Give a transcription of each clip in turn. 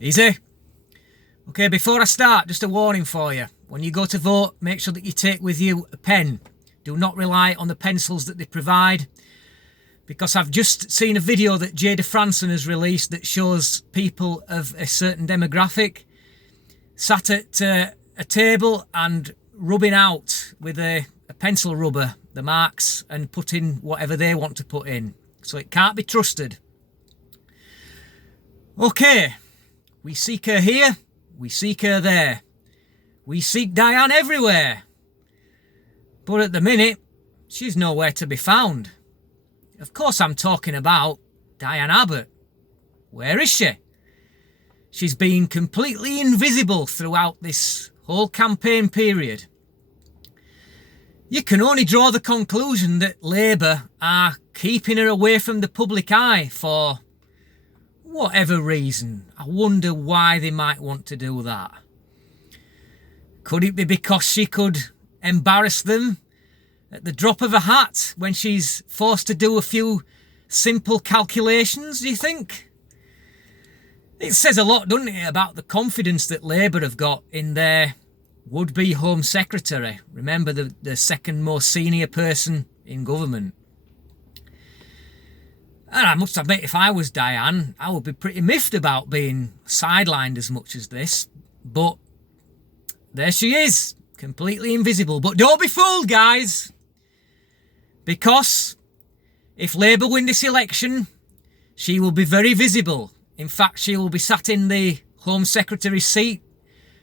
Easy. Okay, before I start, just a warning for you. When you go to vote, make sure that you take with you a pen. Do not rely on the pencils that they provide, because I've just seen a video that Jada Franson has released that shows people of a certain demographic sat at a table and rubbing out with a pencil rubber the marks and putting whatever they want to put in. So it can't be trusted. Okay, we seek her here, we seek her there. We seek Diane everywhere. But at the minute, she's nowhere to be found. Of course I'm talking about Diane Abbott. Where is she? She's been completely invisible throughout this whole campaign period. You can only draw the conclusion that Labour are keeping her away from the public eye for whatever reason. I wonder why they might want to do that. Could it be because she could embarrass them at the drop of a hat when she's forced to do a few simple calculations, do you think? It says a lot, doesn't it, about the confidence that Labour have got in their would-be Home Secretary. Remember, the second most senior person in government. And I must admit, if I was Diane, I would be pretty miffed about being sidelined as much as this. But there she is, completely invisible. But don't be fooled, guys. Because if Labour win this election, she will be very visible. In fact, she will be sat in the Home Secretary's seat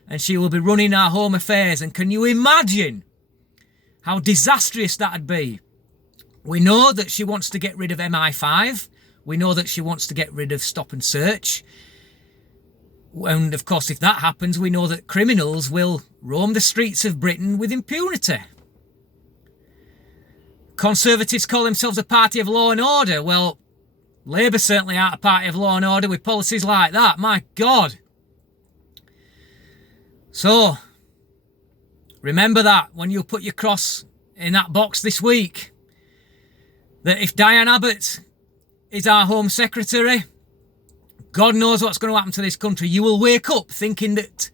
and she will be running our home affairs. And can you imagine how disastrous that'd be? We know that she wants to get rid of MI5. We know that she wants to get rid of stop and search. And of course, if that happens, we know that criminals will roam the streets of Britain with impunity. Conservatives call themselves a party of law and order. Well, Labour certainly aren't a party of law and order with policies like that. My God. So, remember that when you put your cross in that box this week, that if Diane Abbott is our Home Secretary, God knows what's going to happen to this country. You will wake up thinking that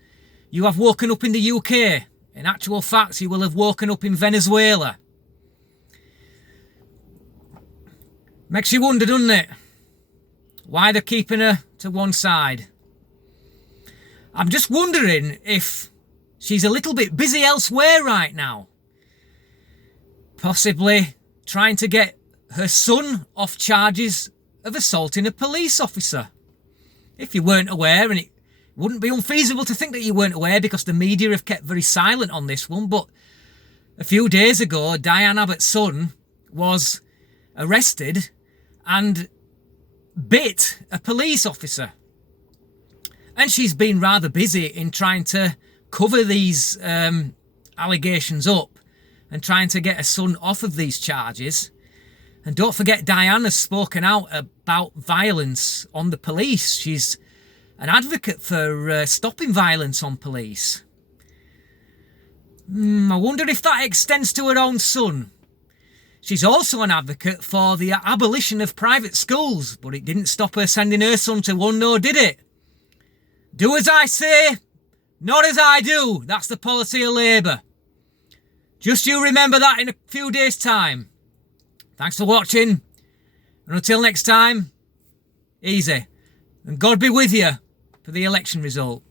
you have woken up in the UK. In actual fact, you will have woken up in Venezuela. Makes you wonder, doesn't it? Why they're keeping her to one side. I'm just wondering if she's a little bit busy elsewhere right now. Possibly trying to get her son off charges of assaulting a police officer. If you weren't aware, and it wouldn't be unfeasible to think that you weren't aware because the media have kept very silent on this one, but a few days ago, Diane Abbott's son was arrested and bit a police officer. And she's been rather busy in trying to cover these allegations up and trying to get her son off of these charges. And don't forget, Diane has spoken out about violence on the police. She's an advocate for stopping violence on police. I wonder if that extends to her own son. She's also an advocate for the abolition of private schools, but it didn't stop her sending her son to one, no, did it? Do as I say, not as I do. That's the policy of Labour. Just you remember that in a few days' time. Thanks for watching. And until next time, easy. And God be with you for the election result.